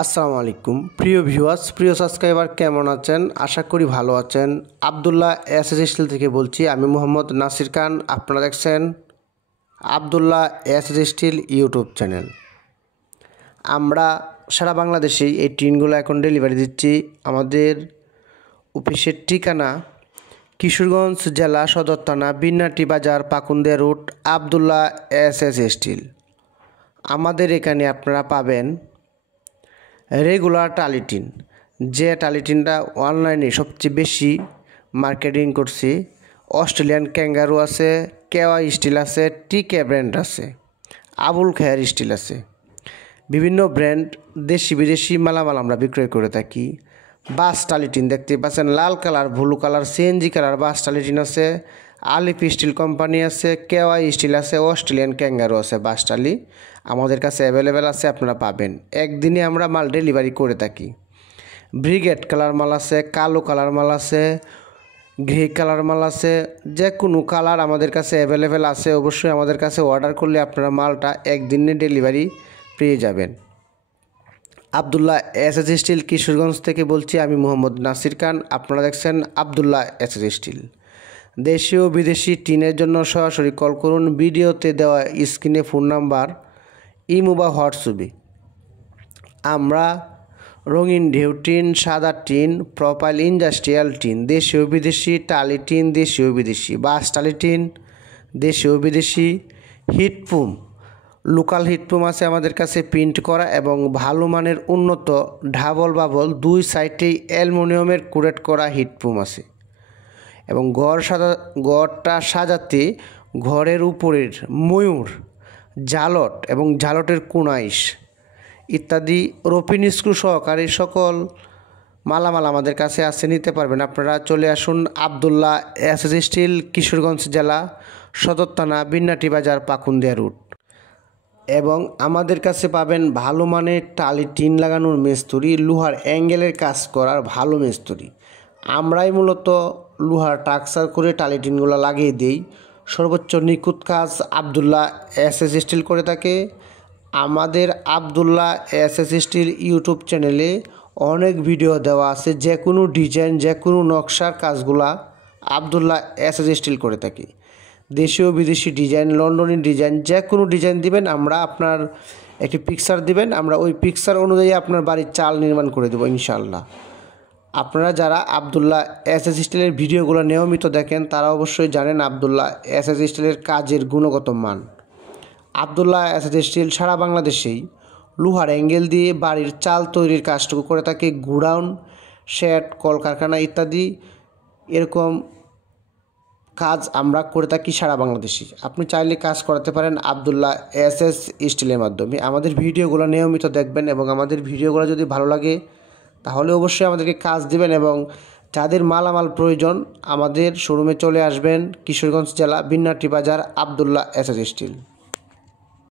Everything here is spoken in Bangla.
আসসালামু আলাইকুম প্রিয় ভিউয়ার্স, প্রিয় সাবস্ক্রাইবার, কেমন আছেন? আশা করি ভালো আছেন। আবদুল্লাহ এসএস স্টিল থেকে বলছি, আমি মোহাম্মদ নাসির খান। আপনারা দেখছেন Abdullah SS still YouTube channel. আমরা সারা বাংলাদেশেই এই টিনগুলো এখন ডেলিভারি দিচ্ছি। আমাদের অফিসের ঠিকানা কিশোরগঞ্জ জেলা সদর থানা, বিন্নাটি বাজার, Pakundia route, Abdullah SS steel. আমাদের এখানে আপনারা পাবেন রেগুলার টালিটিন, যে টালিটিনটা অনলাইনে সবচেয়ে বেশি মার্কেটিং করছি। অস্ট্রেলিয়ান ক্যাঙ্গারু আছে, কেওয়া স্টিল আছে, টিকে ব্র্যান্ড আছে, আবুল খায়ের স্টিল আছে। বিভিন্ন ব্র্যান্ড দেশি বিদেশি মালামাল আমরা বিক্রয় করে থাকি। বাস টালিটিন দেখতে পাচ্ছেন, লাল colour, blue colour, CNG colour বাস টালিটিন আছে। আলিফ স্টিল কোম্পানি আছে, কেওয়া স্টিল আছে, অস্ট্রেলিয়ান ক্যাঙ্গারু আছে। বাস টালি আমাদের কাছে অ্যাভেলেবেল আছে, আপনারা পাবেন। একদিনে আমরা মাল ডেলিভারি করে থাকি। ব্রিগেড কালার মাল আছে, কালো কালার মাল আছে, গ্রে কালার মাল আছে, যে কোনো কালার আমাদের কাছে অ্যাভেলেবেল আছে। অবশ্যই আমাদের কাছে অর্ডার করলে আপনারা মালটা একদিনে ডেলিভারি পেয়ে যাবেন। আবদুল্লাহ এসএস স্টিল কিশোরগঞ্জ থেকে বলছি, আমি মোহাম্মদ নাসির খান। আপনারা দেখছেন আবদুল্লাহ এসএস স্টিল। দেশীয় বিদেশি টিনের জন্য সরাসরি কল করুন। ভিডিওতে দেওয়া স্ক্রিনে ফোন নাম্বার, ইমো বা হোয়াটসঅ্যাপে। আমরা রঙিন ঢেউ টিন, সাদা টিন, প্রোপাইল ইন্ডাস্ট্রিয়াল টিন, দেশীয় বিদেশি টালি টিন, দেশীয় বিদেশি বাস টালি টিন, দেশীয় বিদেশি হিটপুম, লোকাল হিটপুম আছে আমাদের কাছে প্রিন্ট করা এবং ভালো মানের উন্নত ডাবল বাবল দুই সাইডেই অ্যালুমিনিয়ামের কোটেড করা হিটপুম আছে। এবং ঘরটা সাজাতে ঘরের উপরের ময়ূর, জালট এবং জালটের কোনাইশ ইত্যাদি রোপিন স্ক্রু সহকারে সকল মালামাল আমাদের কাছে আছে, নিতে পারবেন। আপনারা চলে আসুন আবদুল্লাহ এসএস স্টিল, কিশোরগঞ্জ জেলা সদর থানা, বিন্নাটি বাজার, পাকুন্দিয়া রুট। এবং আমাদের কাছে পাবেন ভালো মানের টালি টিন লাগানোর মিস্ত্রি, লোহার অ্যাঙ্গেলের কাজ করার ভালো মিস্ত্রি। আমরাই মূলত লোহার টাকসার করে টালি টিনগুলো লাগিয়ে দিই। সর্বোচ্চ নিখুঁত কাজ আবদুল্লাহ এসএস স্টিল করে থাকে। আমাদের আবদুল্লাহ এসএস স্টিল ইউটিউব চ্যানেলে অনেক ভিডিও দেওয়া আছে। যে কোনো ডিজাইন, যে কোনো নকশার কাজগুলা আবদুল্লাহ এসএস স্টিল করে থাকি। দেশীয় বিদেশি ডিজাইন, লন্ডনি ডিজাইন, যে কোনো ডিজাইন দিবেন, আমরা আপনার একটি পিকচার দিবেন, আমরা ওই পিকচার অনুযায়ী আপনার বাড়ির চাল নির্মাণ করে দেবো ইনশাআল্লাহ। আপনারা যারা আবদুল্লাহ এসএস স্টিলের ভিডিওগুলো নিয়মিত দেখেন, তারা অবশ্যই জানেন আবদুল্লাহ এসএস স্টিলের কাজের গুণগত মান। আবদুল্লাহ এসএস স্টিল সারা বাংলাদেশেই লোহার অ্যাঙ্গেল দিয়ে বাড়ির চাল তৈরির কাজটুকু করে থাকে। গুডাউন, শেড, কলকারখানা ইত্যাদি এরকম কাজ আমরা করে থাকি সারা বাংলাদেশে। আপনি চাইলে কাজ করাতে পারেন আবদুল্লাহ এসএস স্টিলের মাধ্যমে। আমাদের ভিডিওগুলো নিয়মিত দেখবেন এবং আমাদের ভিডিওগুলো যদি ভালো লাগে তাহলে অবশ্যই আমাদেরকে কাজ দিবেন। এবং যাদের মালামাল প্রয়োজন আমাদের শোরুমে চলে আসবেন, কিশোরগঞ্জ জেলা, বিন্নাটি বাজার, আবদুল্লাহ এসএস স্টিল।